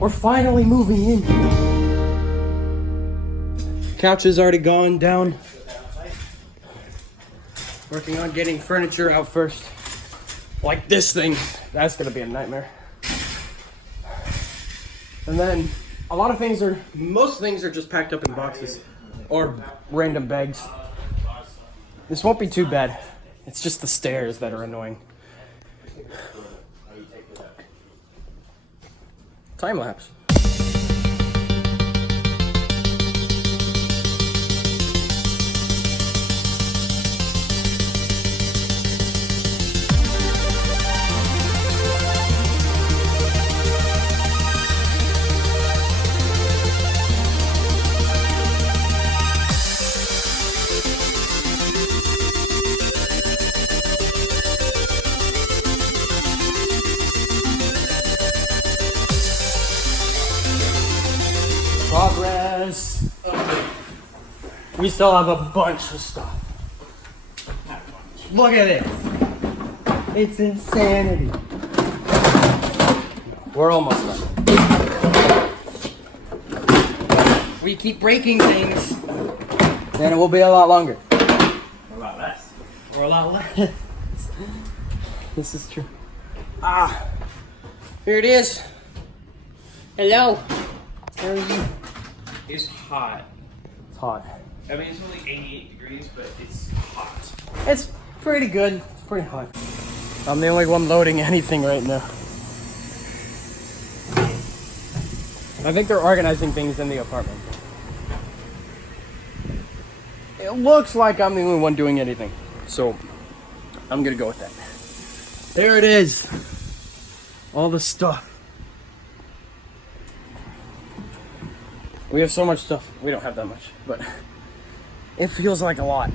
We're finally moving in. Couch is already gone down. Working on getting furniture out first. Like this thing. That's gonna be a nightmare. And then most things are just packed up in boxes or random bags. This won't be too bad. It's just the stairs that are annoying. Time lapse. Progress. We still have a bunch of stuff. Look at it. It's insanity. We're almost done. We keep breaking things, then it will be a lot longer. Or a lot less. Or a lot less. This is true. Ah. Here it is. Hello. How are you? It's hot. It's hot. I mean, it's only 88 degrees, but it's hot. It's pretty good. It's pretty hot. I'm the only one loading anything right now. I think they're organizing things in the apartment. It looks like I'm the only one doing anything. So, I'm gonna go with that. There it is. All the stuff. We have so much stuff. We don't have that much, but it feels like a lot.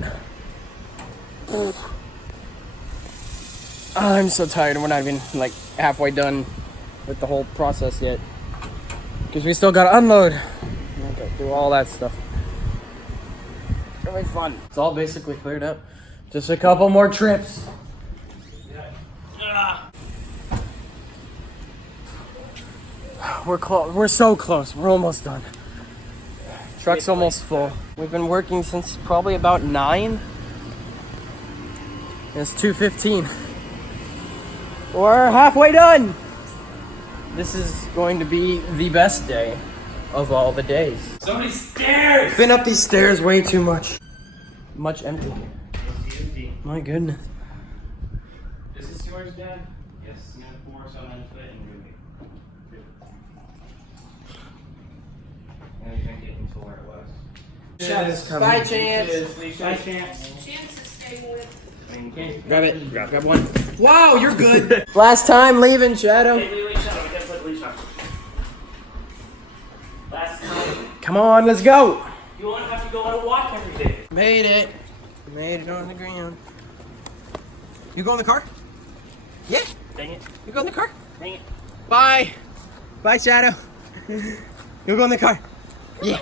I'm so tired and we're not even like halfway done with the whole process yet. Because we still gotta unload. We gotta do all that stuff. It's really fun. It's all basically cleared up. Just a couple more trips. We're close. We're so close. We're almost done. Truck's almost full. We've been working since probably about 9. And it's 2:15. We're halfway done. This is going to be the best day of all the days. So many stairs! Been up these stairs way too much. Much empty. Empty. My goodness. Is this yours, Dad? Yes. I'm gonna pour some into it and move it. And you're gonna get into where it was. Chance. Bye, Chance. Bye, Chance. Chance is staying with. Okay. Grab it. Grab one. Wow, you're good. Last time leaving, Shadow. Hey, leash on. We gotta put leash on. Last time. Come on, let's go. You won't have to go on a walk every day. Made it. Made it on the ground. You go in the car? Yeah. Dang it. You go in the car? Dang it. Bye. Bye, Shadow. You go in the car. Yeah.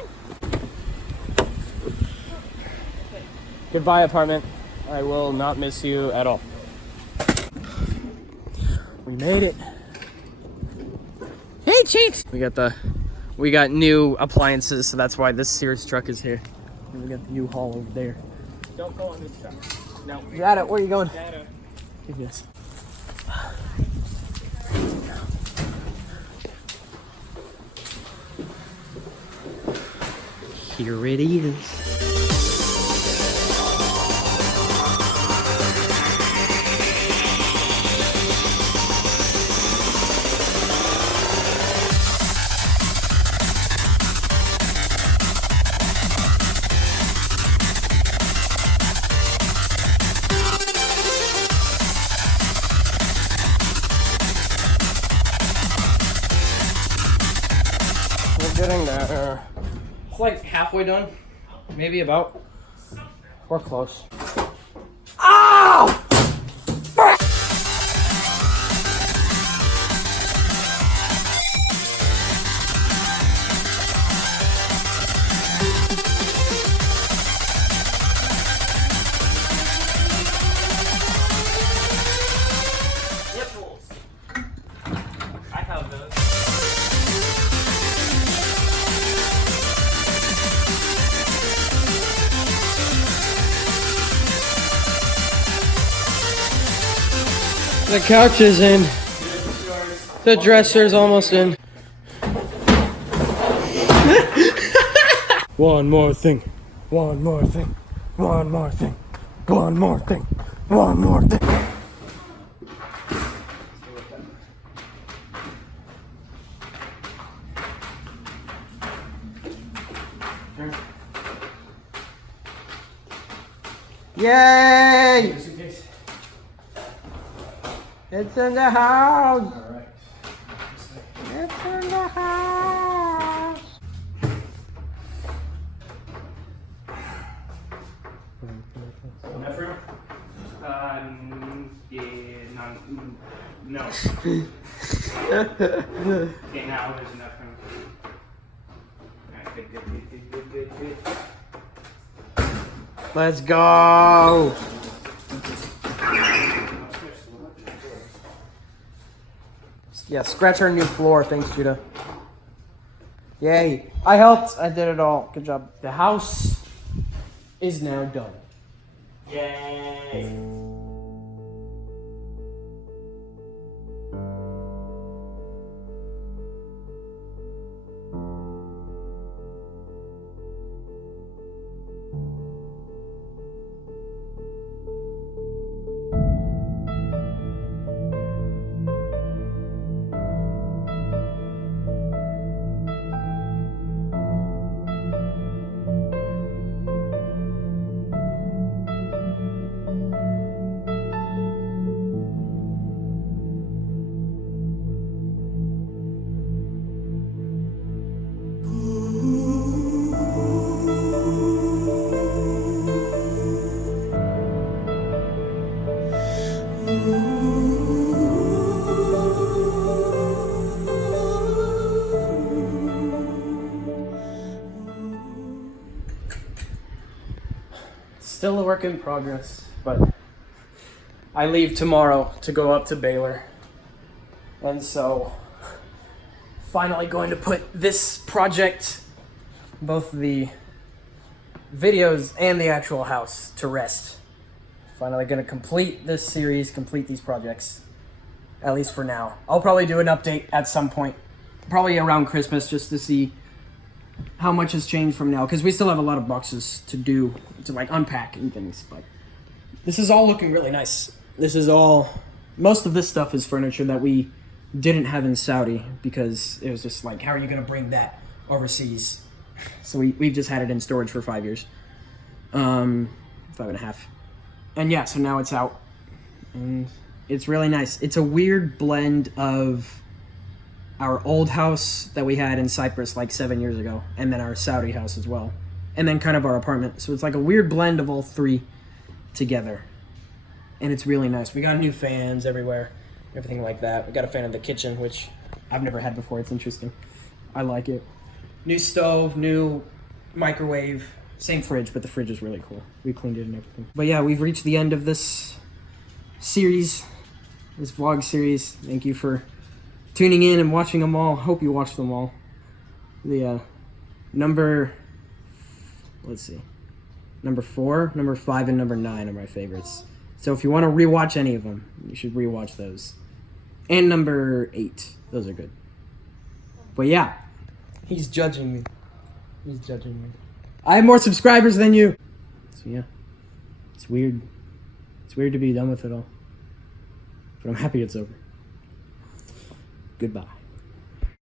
Goodbye, apartment. I will not miss you at all. We made it. Hey, Cheeks. We got new appliances, so that's why this Sears truck is here. And we got the U-Haul over there. Don't go on this truck. No. Shadow, where are you going? Shadow. Yes. Here it is. We're getting there. It's like halfway done. Maybe about. We're close. Ow! Nipples. I have those. The couch is in. The dresser's almost in. One more thing. One more thing. One more thing. One more thing. One more thing. Yay! It's in the house! It's in the house! Enough room? Yeah, no. Okay, now there's enough room. Alright, good. Let's go! Yeah, scratch our new floor. Thanks, Judah. Yay. I helped. I did it all. Good job. The house is now done. Yay! Still a work in progress, but I leave tomorrow to go up to Baylor. And so, finally going to put this project, both the videos and the actual house, to rest. Finally going to complete this series, complete these projects, at least for now. I'll probably do an update at some point, probably around Christmas, just to see how much has changed from now, because we still have a lot of boxes to do, to like unpack and things, but this is all looking really nice. This is all, most of this stuff is furniture that we didn't have in Saudi, because it was just like, how are you going to bring that overseas? So we've just had it in storage for 5 years. 5.5. And yeah, so now it's out. And it's really nice. It's a weird blend of our old house that we had in Cyprus like 7 years ago, and then our Saudi house as well. And then kind of our apartment. So it's like a weird blend of all three together. And it's really nice. We got new fans everywhere, everything like that. We got a fan in the kitchen, which I've never had before. It's interesting. I like it. New stove, new microwave, same fridge, but the fridge is really cool. We cleaned it and everything. But yeah, we've reached the end of this series, this vlog series. Thank you for tuning in and watching them all. Hope you watched them all. The number 4, number 5, and number 9 are my favorites. So if you want to rewatch any of them, you should rewatch those. And number 8, those are good. But yeah, he's judging me. He's judging me. I have more subscribers than you. So yeah, it's weird. It's weird to be done with it all. But I'm happy it's over. Goodbye.